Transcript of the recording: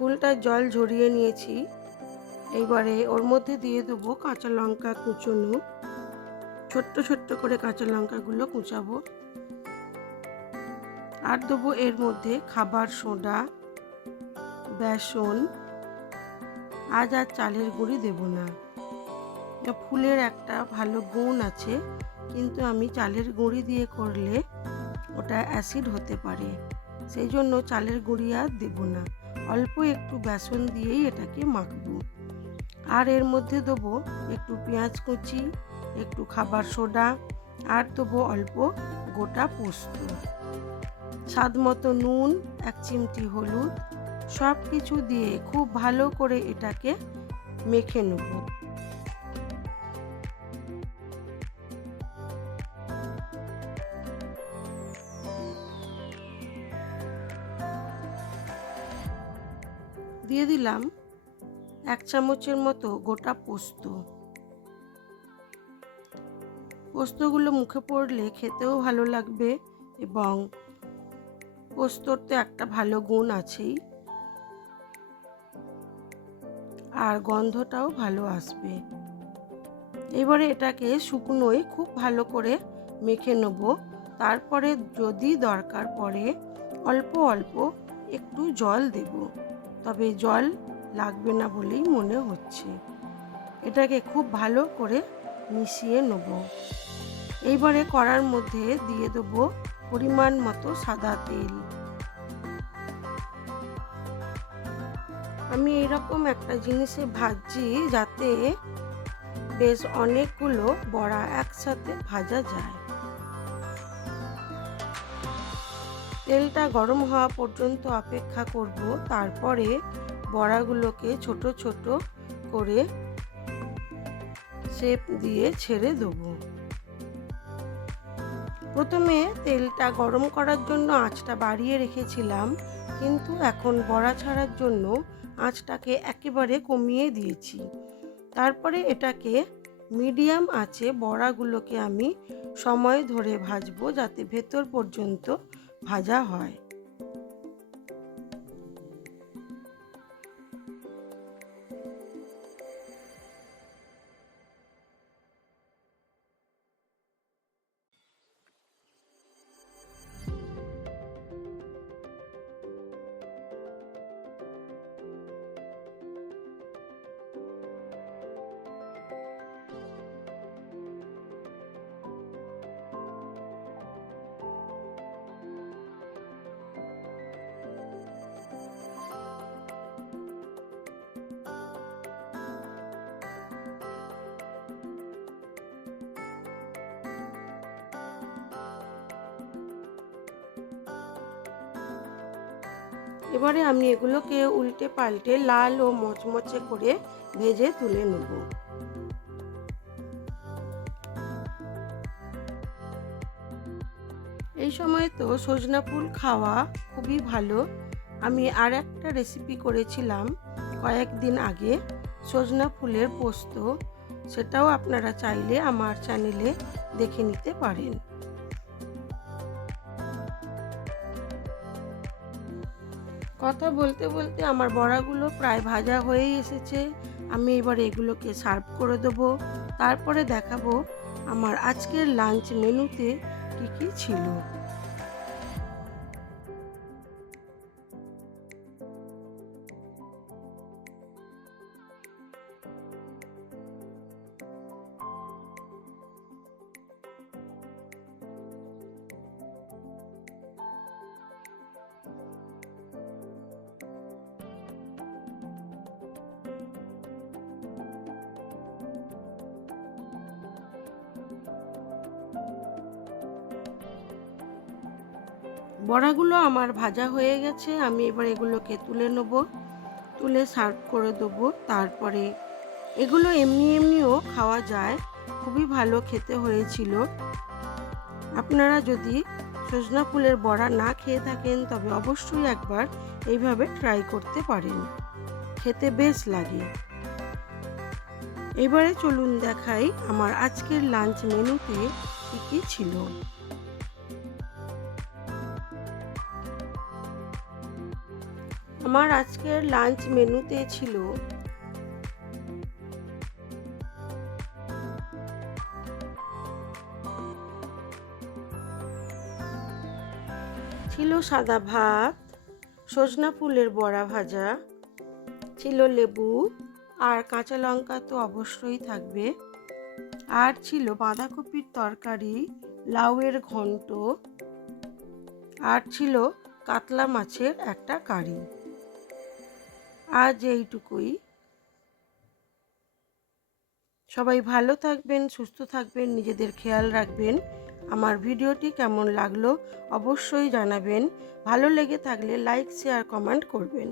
ফুলটার জল ঝরিয়ে নিয়েছি। এইবারে ওর মধ্যে দিয়ে দেবো কাঁচা লঙ্কা কুচোনো। ছোট্ট ছোট্ট করে কাঁচা লঙ্কাগুলো কুচাবো। আর দেবো এর মধ্যে খাবার সোডা, বেসন। আজ আর চালের গুঁড়ি দেব না। ফুলের একটা ভালো গুণ আছে, কিন্তু আমি চালের গুঁড়ি দিয়ে করলে ওটা অ্যাসিড হতে পারে, সেই জন্য চালের গুঁড়ি আর দেব না। অল্প একটু বেসন দিয়েই এটাকে মাখবো। আর এর মধ্যে দেবো একটু পেঁয়াজ কুচি, একটু খাবার সোডা, আর দেবো অল্প গোটা পোস্ত, স্বাদ মতো নুন, 1 চিমটি হলুদ। সব কিছু দিয়ে খুব ভালো করে এটাকে মেখে নেব। দিয়ে দিলাম 1 চামচের মতো গোটা পোস্ত। পোস্তগুলো মুখে পড়লে খেতেও ভালো লাগবে, এবং পোস্তর তো একটা ভালো গুণ আছেই, আর গন্ধটাও ভালো আসবে। এবারে এটাকে শুকনোয় খুব ভালো করে মেখে নেব। তারপরে যদি দরকার পড়ে অল্প অল্প একটু জল দেব, তবে জল লাগবে না বলেই মনে হচ্ছে। এটাকে খুব ভালো করে মিশিয়ে নেব। এইবারে কড়ার মধ্যে দিয়ে দেব পরিমাণ মতো সাদা তেল। আমি এরকম একটা জিনিসে ভাজছি যাতে বেশ অনেকগুলো বড়া একসাথে ভাজা যায়। তেলটা গরম হওয়া পর্যন্ত অপেক্ষা করব। তারপরে বড়াগুলোকে ছোট ছোট করে শেপ দিয়ে ছেড়ে দেবো। প্রথমে তেলটা গরম করার জন্য আঁচটা বাড়িয়ে রেখেছিলাম, কিন্তু এখন বড়া ছাড়ার জন্য আঁচটাকে একেবারে কমিয়ে দিয়েছি। তারপরে এটাকে মিডিয়াম আঁচে বড়াগুলোকে আমি সময় ধরে ভাজবো, যাতে ভেতর পর্যন্ত ভাজা হয়। এবারে আমি এগুলোকে উল্টে পাল্টে লাল ও মচমচে করে ভেজে তুলে নেব। এই সময় তো সজনা ফুল খাওয়া খুবই ভালো। আমি আর একটা রেসিপি করেছিলাম কয়েকদিন আগে, সজনা ফুলের পোস্ত। সেটাও আপনারা চাইলে আমার চ্যানেলে দেখে নিতে পারেন। কথা বলতে বলতে আমার বড়াগুলো প্রায় ভাজা হয়েই এসেছে। আমি এবার এগুলোকে সার্ভ করে দেবো। তারপরে দেখাবো আমার আজকের লাঞ্চ মেনুতে কী কী ছিল। বড়াগুলো আমার ভাজা হয়ে গেছে। আমি এবার এগুলোকে তুলে নেব, তুলে সার্ভ করে দেবো। তারপরে এগুলো এমনি এমনিও খাওয়া যায়, খুবই ভালো খেতে হয়েছিল। আপনারা যদি সজনা ফুলের বড়া না খেয়ে থাকেন, তবে অবশ্যই একবার এইভাবে ট্রাই করতে পারেন, খেতে বেশ লাগে। এবারে চলুন দেখাই আমার আজকের লাঞ্চ মেনুতে কী কী ছিল। আমার আজকের লাঞ্চ মেনুতে ছিল সাদা ভাত, সজনা ফুলের বড়া ভাজা, ছিল লেবু আর কাঁচা লঙ্কা তো অবশ্যই থাকবে, আর ছিল বাঁধাকপির তরকারি, লাউয়ের ঘন্ট, আর ছিল কাতলা মাছের একটা কারি। আজ এইটুকুই। সবাই ভালো থাকবেন, সুস্থ থাকবেন, নিজেদের খেয়াল রাখবেন। আমার ভিডিওটি কেমন লাগলো অবশ্যই জানাবেন। ভালো লেগে থাকলে লাইক, শেয়ার, কমেন্ট করবেন।